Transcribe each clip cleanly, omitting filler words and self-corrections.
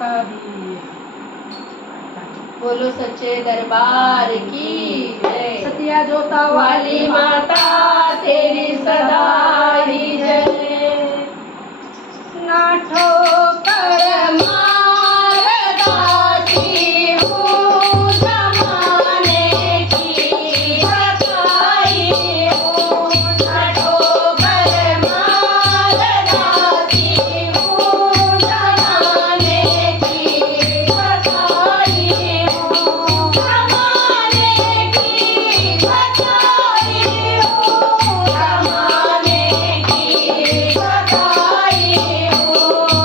कभी। बोलो सच्चे दरबार की जय। सतिया जोता वाली माता तेरी सदा ही जय। ना ठोकर मार दासी हूँ, जमाने की सताई हूँ। न ठोकर मार दासी हूँ, जमाने की सताई हूँ। जमाने की सताई हूँ, जमाने की सताई हूँ।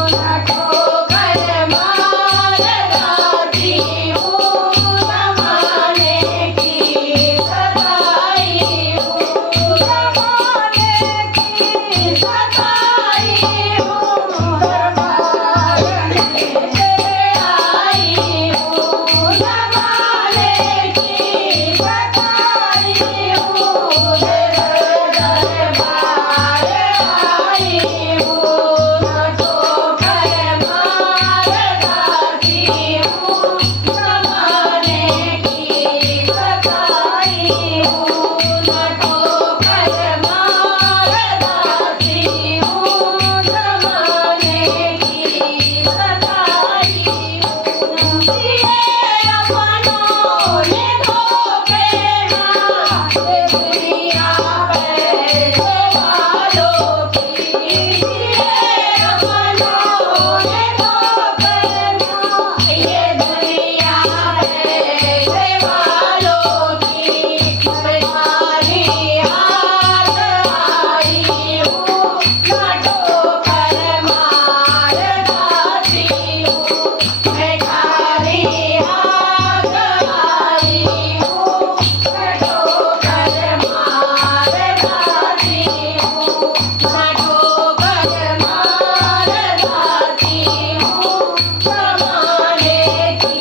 न ठोकर मार दासी हूँ, जमाने की सताई हूँ। जमाने की सताई हूँ, दरबार में आई हूँ। जमाने की सताई हूँ, दरबार आई हूँ। न ठोकर मार दासी हूँ, जमाने की सताई हूँ। न ठोकर मार दासी हूँ, जमाने की सताई हूँ। जिए अपनों ने धोखे ना, ये दुनिया पैसे वालों की। जिए अपनों ने धोखे ना, ये दुनिया पैसे वालों की। मैं खाली हाथ आई हूँ, न ठोकर मार दासी हूँ। मैं खाली हाथ आई हूँ, न ठोकर मार दासी हूँ। न ठोकर मार दासी हूँ, जमाने की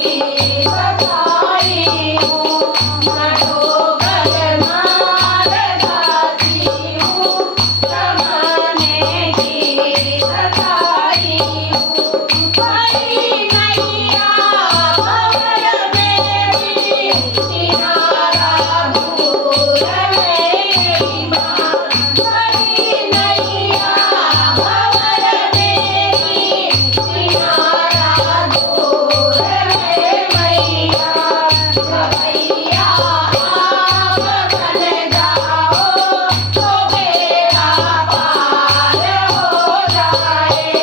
सताई हूँ। न ठोकर मार दासी हूँ, जमाने की सताई हूँ। हरी नैया भंवर मेरी, किनारा दूर मेरी माँ। हरी नैया भंवर मेरी, किनारा दूर है मैया। भैया आप बन जाओ, तो बेड़ा पार हो जाए।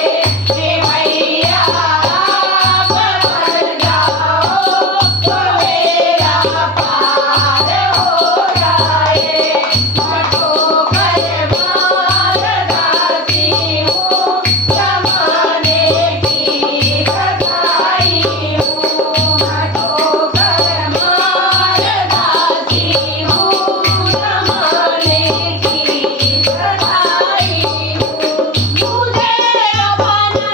भैया आप बन जाओ, तो बेड़ा पार हो जाए। न ठोकर मार दासी हूँ, जमाने की सताई हूँ। न ठोकर मार दासी हूँ, जमाने की सताई हूँ। मुझे अपना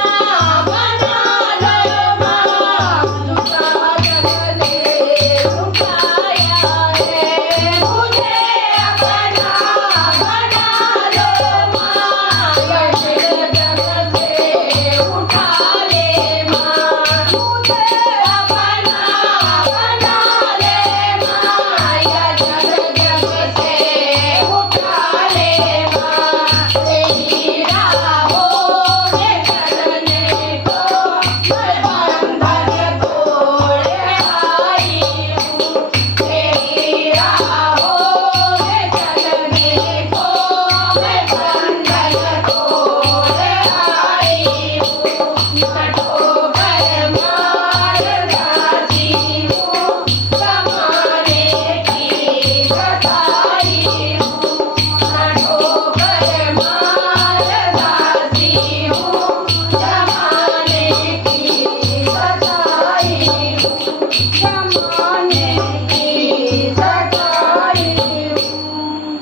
बना लो माँ, झूठा जग ने उठाया है। मुझे अपना बना लो माँ, यश जग से उठा ले माँ। मुझे अपना बना ले माँ, यश जग से उठा ले माँ। तेरी राहों में चलने को मैं बंधन तोड़ आई हूँ। तेरी राहों में चलने को मैं बंधन तोड़ आई हूँ। न ठोकर मार दासी हूँ, जमाने की सताई हूँ। न ठोकर मार दासी हूँ, जमाने की सताई हूँ। जमाने की सताई हूँ।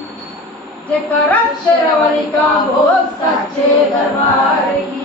जेकर शेरवाली का भोग सच्चे दरबार की।